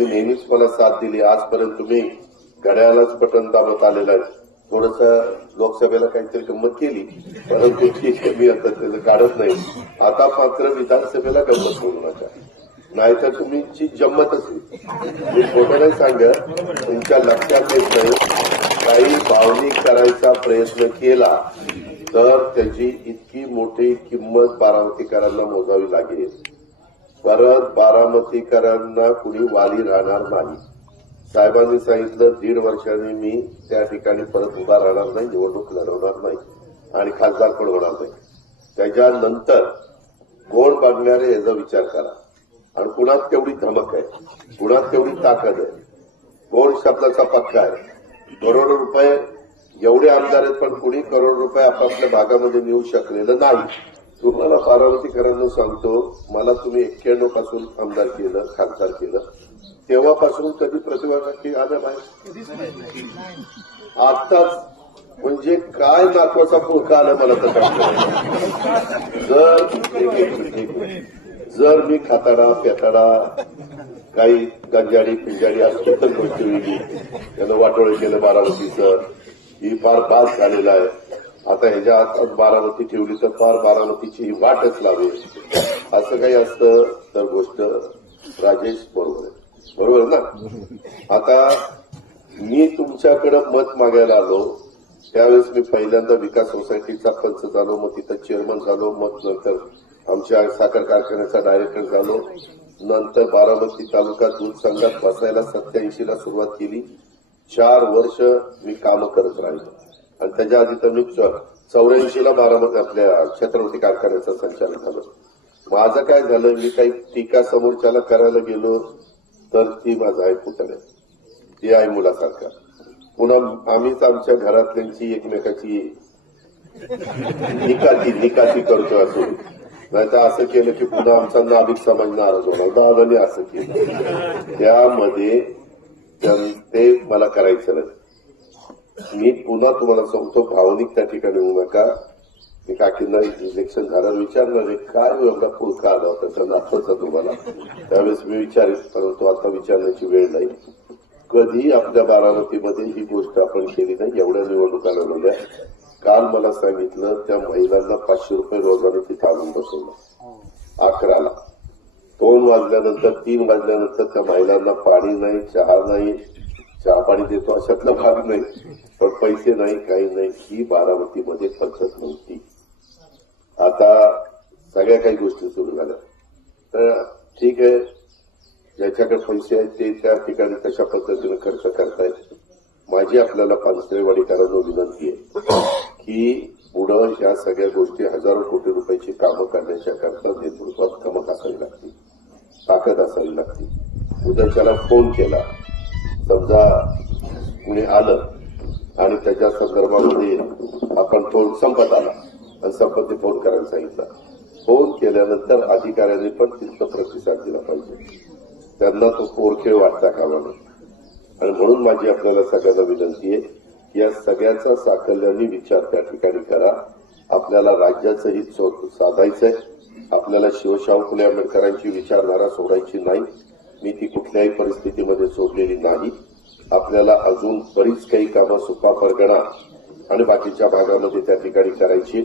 तुम्ही नेहमीच मला साथ दिली. आजपर्यंत तुम्ही घड्याळाच पटन दाबत आलेला आहे. थोडस लोकसभेला काहीतरी गंमत केली परंतु ठीक आहे मी आता त्याचं काढत नाही. आता मात्र विधानसभेला गंमत करू नका. नाहीतर तुमची जम्मत असेल. मी खोटं नाही सांगत तुमच्या लक्षात येत नाही. काही भावनिक करायचा प्रयत्न केला तर त्याची इतकी मोठी किंमत बारामतीकरांना मोजावी लागेल. परत बारामतीकरांना कुणी वाली राहणार नाही. साहेबांनी सांगितलं दीड वर्षांनी मी त्या ठिकाणी परत उभा राहणार नाही निवडणूक लढवणार नाही आणि खासदार पण होणार नाही. त्याच्यानंतर गोड बांधणारे याचा विचार करा. आणि कुणात तेवढी धमक आहे कुणात तेवढी ताकद आहे. गोड शब्दाचा पक्का आहे. करोडो रुपये एवढे आमदार आहेत पण कुणी करोड रुपये आपापल्या भागामध्ये नेऊ शकलेलं नाही. तुम्हाला बारामतीकरांना सांगतो मला तुम्ही एक्क्याण्णवपासून आमदार केलं खासदार केलं. तेव्हापासून कधी प्रतिभा आलं नाही आताच म्हणजे काय नातवाचा पुळका आला मला तर जर जर मी खाताडा पेताडा काही गंजाडी पिंजाडी असं तर गोष्टी त्यानं वाटोळे केलं बारामतीचं. ही फार बास झालेला आहे. आता ह्याच्या हातात बारामती ठेवली तर फार बारामतीची ही वाटच लावी असं काही असतं तर गोष्ट राजेश बरोबर आहे. बरोबर ना? आता मी तुमच्याकडे मत मागायला आलो. त्यावेळेस मी पहिल्यांदा विकास सोसायटीचा पंच झालो मग तिथं चेअरमन झालो मग नंतर आमच्या साखर कारखान्याचा डायरेक्टर झालो. नंतर बारामती तालुका दूध संघात बसायला सत्याऐंशीला सुरुवात केली. चार वर्ष मी कामं करत राहिलो. आणि त्याच्या आधी तर मी चौऱ्याऐंशी ला बारामती आपल्या छत्रपती कारखान्याचं संचालक झालं. माझं काय झालं मी काही टीका समोरच्याला करायला गेलो तर ती माझा आहे पुतण्या ती आहे मुलासारखा. पुन्हा आम्हीच आमच्या घरातल्यांची एकमेकाची निकाती निकाती करतो असो. नाहीतर असं केलं की पुन्हा आमचा नाभिक समाज नाराज होणार. दादाने असं केलं. त्यामध्ये ते मला करायचं नाही. मी पुन्हा तुम्हाला सांगतो भावनिक त्या ठिकाणी होऊ नका. मी काकींना इलेक्शन झाल्यावर विचारणार आहे काय हो एवढा पुळका आला होता? त्यांना नातवाचा तुम्हाला? त्यावेळेस मी विचारेन परंतु आता विचारण्याची वेळ नाही. कधी आपल्या बारामतीमध्ये ही गोष्ट आपण केली नाही एवढ्या निवडणुका लढवल्या काल मला सांगितलं त्या महिलांना पाचशे रुपये रोजाने तिथे आणून बसवलं अकराला दोन वाजल्यानंतर तीन वाजल्यानंतर त्या महिलांना पाणी नाही चहा नाही चहा पाणी देतो अशातला भाग नाही. पण पैसे नाही काही नाही ही बारामतीमध्ये पद्धत नव्हती. आता सगळ्या काही गोष्टी सुरू झाल्या. तर ठीक आहे ज्याच्याकडे पैसे आहेत ते त्या ठिकाणी कशा पद्धतीने खर्च करतायत? माझी आपल्याला पानसरेवाडीकरांना विनंती आहे की पुढं या सगळ्या गोष्टी हजारो कोटी रुपयाची कामं करण्याच्या करता नेतृत्वात कमक असावी लागतील. ताकद असावी लागते उद्याच्याला फोन केला. समजा कुणी आलं आणि त्याच्या संदर्भामध्ये आपण फोन संपत आला आणि संपत्ती फोन करायला सांगितला. फोन केल्यानंतर अधिकाऱ्यांनी पण तिथं प्रतिसाद दिला पाहिजे. त्यांना तो पोरखेळ वाटता कामा नये आणि म्हणून माझी आपल्याला सगळ्यांना विनंती आहे की या सगळ्याचा साकल्याने विचार त्या ठिकाणी करा. आपल्याला राज्याचं हित साधायचं साधायचंय. आपल्याला शिवशाहू फुले आंबेडकरांची विचारधारा सोडायची नाही. मी ती कुठल्याही परिस्थितीमध्ये सोडलेली नाही. आपल्याला अजून बरीच काही कामं सुपा परगणा आणि बाकीच्या भागामध्ये त्या ठिकाणी करायची